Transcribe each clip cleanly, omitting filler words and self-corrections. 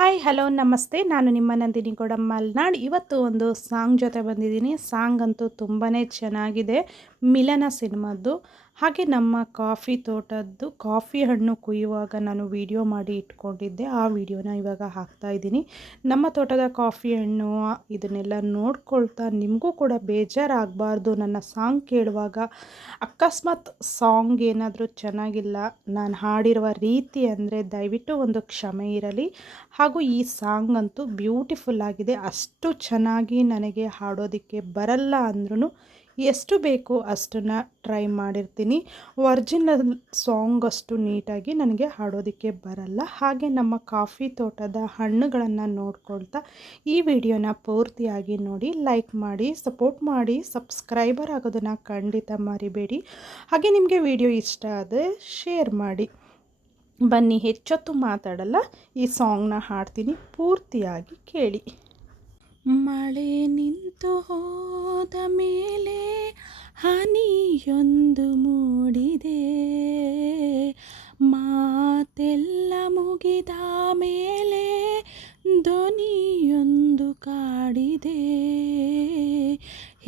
Hi hello ನಮಸ್ತೆ. ನಾನು ನಿಮ್ಮ ನಂದಿನಿ ಗೌಡ ಮಲ್ನಾಡ್. ಇವತ್ತು ಒಂದು ಸಾಂಗ್ ಜೊತೆ ಬಂದಿದ್ದೀನಿ. ಸಾಂಗ್ ಅಂತೂ ತುಂಬಾ ಚೆನ್ನಾಗಿದೆ. ಮಿಲನ ಸಿನಿಮಾದ್ದು. ಹಾಗೆ ನಮ್ಮ ಕಾಫಿ ತೋಟದ್ದು ಕಾಫಿ ಹಣ್ಣು ಕುಯ್ಯುವಾಗ ನಾನು ವಿಡಿಯೋ ಮಾಡಿ ಇಟ್ಕೊಂಡಿದ್ದೆ. ಆ ವಿಡಿಯೋನ ಇವಾಗ ಹಾಕ್ತಾಯಿದ್ದೀನಿ. ನಮ್ಮ ತೋಟದ ಕಾಫಿ ಹಣ್ಣು ಇದನ್ನೆಲ್ಲ ನೋಡ್ಕೊಳ್ತಾ ನಿಮಗೂ ಕೂಡ ಬೇಜಾರಾಗಬಾರ್ದು. ನನ್ನ ಸಾಂಗ್ ಕೇಳುವಾಗ ಅಕಸ್ಮಾತ್ ಸಾಂಗ್ ಏನಾದರೂ ಚೆನ್ನಾಗಿಲ್ಲ, ನಾನು ಹಾಡಿರುವ ರೀತಿ ಅಂದರೆ ದಯವಿಟ್ಟು ಒಂದು ಕ್ಷಮೆ ಇರಲಿ. ಹಾಗೂ ಈ ಸಾಂಗ್ ಅಂತೂ ಬ್ಯೂಟಿಫುಲ್ ಆಗಿದೆ. ಅಷ್ಟು ಚೆನ್ನಾಗಿ ನನಗೆ ಹಾಡೋದಕ್ಕೆ ಬರಲ್ಲ ಅಂದ್ರೂ ಎಷ್ಟು ಬೇಕು ಅಷ್ಟನ್ನು ಟ್ರೈ ಮಾಡಿರ್ತೀನಿ. ಒರಿಜಿನಲ್ ಸಾಂಗ್ ಅಷ್ಟು ನೀಟಾಗಿ ನನಗೆ ಹಾಡೋದಕ್ಕೆ ಬರಲ್ಲ. ಹಾಗೆ ನಮ್ಮ ಕಾಫಿ ತೋಟದ ಹಣ್ಣುಗಳನ್ನು ನೋಡ್ಕೊಳ್ತಾ ಈ ವಿಡಿಯೋನ ಪೂರ್ತಿಯಾಗಿ ನೋಡಿ, ಲೈಕ್ ಮಾಡಿ, ಸಪೋರ್ಟ್ ಮಾಡಿ, ಸಬ್ಸ್ಕ್ರೈಬರ್ ಆಗೋದನ್ನು ಖಂಡಿತ ಮರಿಬೇಡಿ. ಹಾಗೆ ನಿಮಗೆ ವಿಡಿಯೋ ಇಷ್ಟ ಆದರೆ ಶೇರ್ ಮಾಡಿ. ಬನ್ನಿ, ಹೆಚ್ಚೊತ್ತು ಮಾತಾಡಲ್ಲ, ಈ ಸಾಂಗ್ನ ಹಾಡ್ತೀನಿ, ಪೂರ್ತಿಯಾಗಿ ಕೇಳಿ. ಮಳೆ ನಿಂತು ಹೋದ ಮೇಲೆ ಹನಿಯೊಂದು ಮೂಡಿದೆ, ಮಾತೆಲ್ಲ ಮುಗಿದ ಮೇಲೆ ಧ್ವನಿಯೊಂದು ಕಾಡಿದೆ,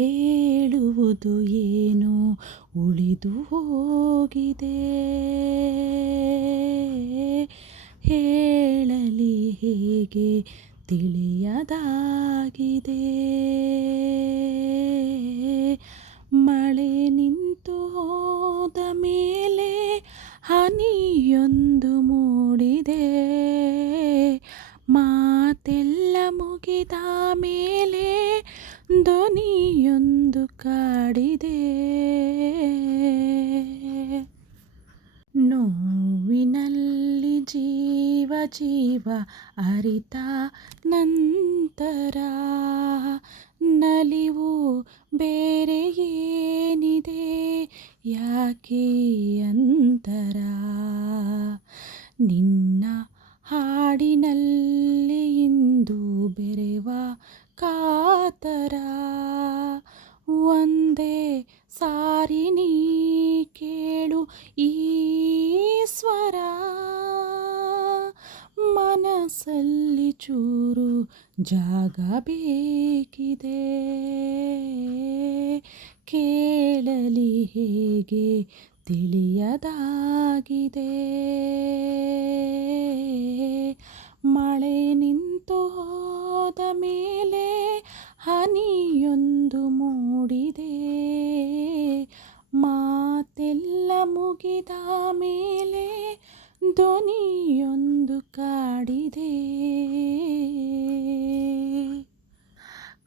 ಹೇಳುವುದು ಏನು ಉಳಿದು ಹೋಗಿದೆ, ಹೇಳಲಿ ಹೇಗೆ ತಿಳಿಯದಾಗಿದೆ. ಮಳೆ ನಿಂತು ಹೋದ ಮೇಲೆ ಹನಿಯೊಂದು ಮೂಡಿದೆ, ಮಾತೆಲ್ಲ ಮುಗಿದ ಮೇಲೆ ಧ್ವನಿಯೊಂದು ಕಾಡಿದೆ, ನೋವಿನಲ್ಲಿ ಜೀವ ಅರಿತ ನಂತರ ನಲಿವು ಬೇರೆ ಏನಿದೆ, ಯಾಕೆ ಅಂತರ, ನಿನ್ನ ಹಾಡಿನಲ್ಲಿ ಇಂದು ಬೆರೆವ ಕಾತರ, ಒಂದೇ ಸಾರಿ ನೀ ಕೇಳು ಈ ಸ್ವರ, ಮನಸ್ಸಲ್ಲಿ ಚೂರು ಜಾಗ ಬೇಕಿದೆ, ಕೇಳಲಿ ಹೇಗೆ ತಿಳಿಯದಾಗಿದೆ. ಮಳೆ ನಿಂತು ಹೋದ ಮೇಲೆ ಹನಿಯೊಂದು ಮೂಡಿದೆ, ಮಾತೆಲ್ಲ ಮುಗಿದ ಮೇಲೆ ಧ್ವನಿಯೊಂದು ಕಾಡಿದೆ,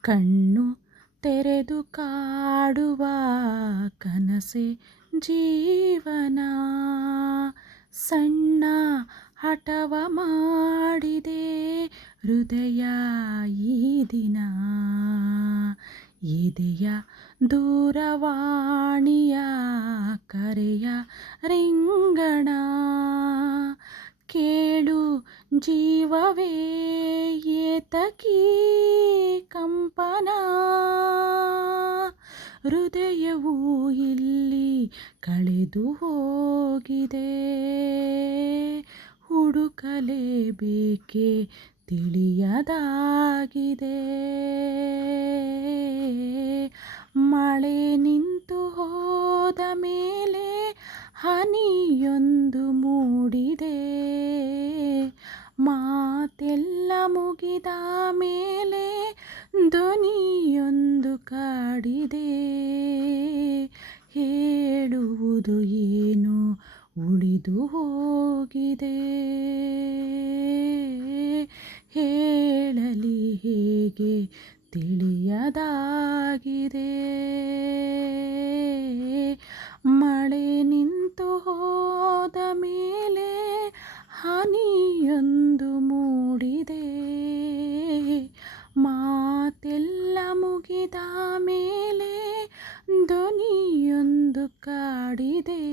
ಕಣ್ಣು ತೆರೆದು ಕಾಡುವ ಕನಸೆ ಜೀವನ, ಸಣ್ಣ ಹಠವ ಮಾಡಿದೆ ಹೃದಯ ಈ ದಿನ, ಎದೆಯ ದೂರವಾಣಿಯ ಕರೆಯ ರಿಂಗಣ, ಕೇಳು ಜೀವವೇ ಏತಕೀ ಕಂಪನ, ಹೃದಯವು ಇಲ್ಲಿ ಕಳೆದು ಹೋಗಿದೆ, ಹುಡುಕಲೇಬೇಕೆ ತಿಳಿಯದಾಗಿದೆ. ಮಳೆ ನಿಂತು ಹೋದ ಮೇಲೆ ಹನಿಯೊಂದು ಮೂಡಿದೆ, ಮಾತೆಲ್ಲ ಮುಗಿದ ಮೇಲೆ ಧ್ವನಿಯೊಂದು ಕಾಡಿದೆ, ಹೇಳುವುದು ಏನು ಉಳಿದು ಹೋಗಿದೆ, ಹೇಳಲಿ ಹೇಗೆ ತಿಳಿಯದಾಗಿದೆ. ಮಳೆ ನಿಂತು ಹೋದ ಮೇಲೆ ಹನಿಯೊಂದು ಮೂಡಿದೆ, ಮಾತೆಲ್ಲ ಮುಗಿದ ಮೇಲೆ ಧ್ವನಿಯೊಂದು ಕಾಡಿದೆ.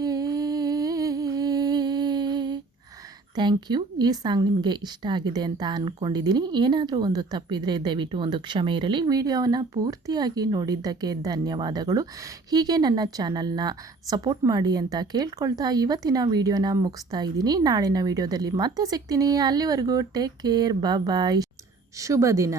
Thank you. ಈ ಸಾಂಗ್ ನಿಮಗೆ ಇಷ್ಟ ಆಗಿದೆ ಅಂತ ಅಂದ್ಕೊಂಡಿದ್ದೀನಿ. ಏನಾದರೂ ಒಂದು ತಪ್ಪಿದರೆ ದಯವಿಟ್ಟು ಒಂದು ಕ್ಷಮೆ ಇರಲಿ. ವಿಡಿಯೋವನ್ನು ಪೂರ್ತಿಯಾಗಿ ನೋಡಿದ್ದಕ್ಕೆ ಧನ್ಯವಾದಗಳು. ಹೀಗೆ ನನ್ನ ಚಾನಲ್ನ ಸಪೋರ್ಟ್ ಮಾಡಿ ಅಂತ ಕೇಳ್ಕೊಳ್ತಾ ಇವತ್ತಿನ ವಿಡಿಯೋನ ಮುಗಿಸ್ತಾ ಇದ್ದೀನಿ. ನಾಳಿನ ವಿಡಿಯೋದಲ್ಲಿ ಮತ್ತೆ ಸಿಗ್ತೀನಿ. ಅಲ್ಲಿವರೆಗೂ ಟೇಕ್ ಕೇರ್, ಬಾಯ್. ಶುಭ ದಿನ.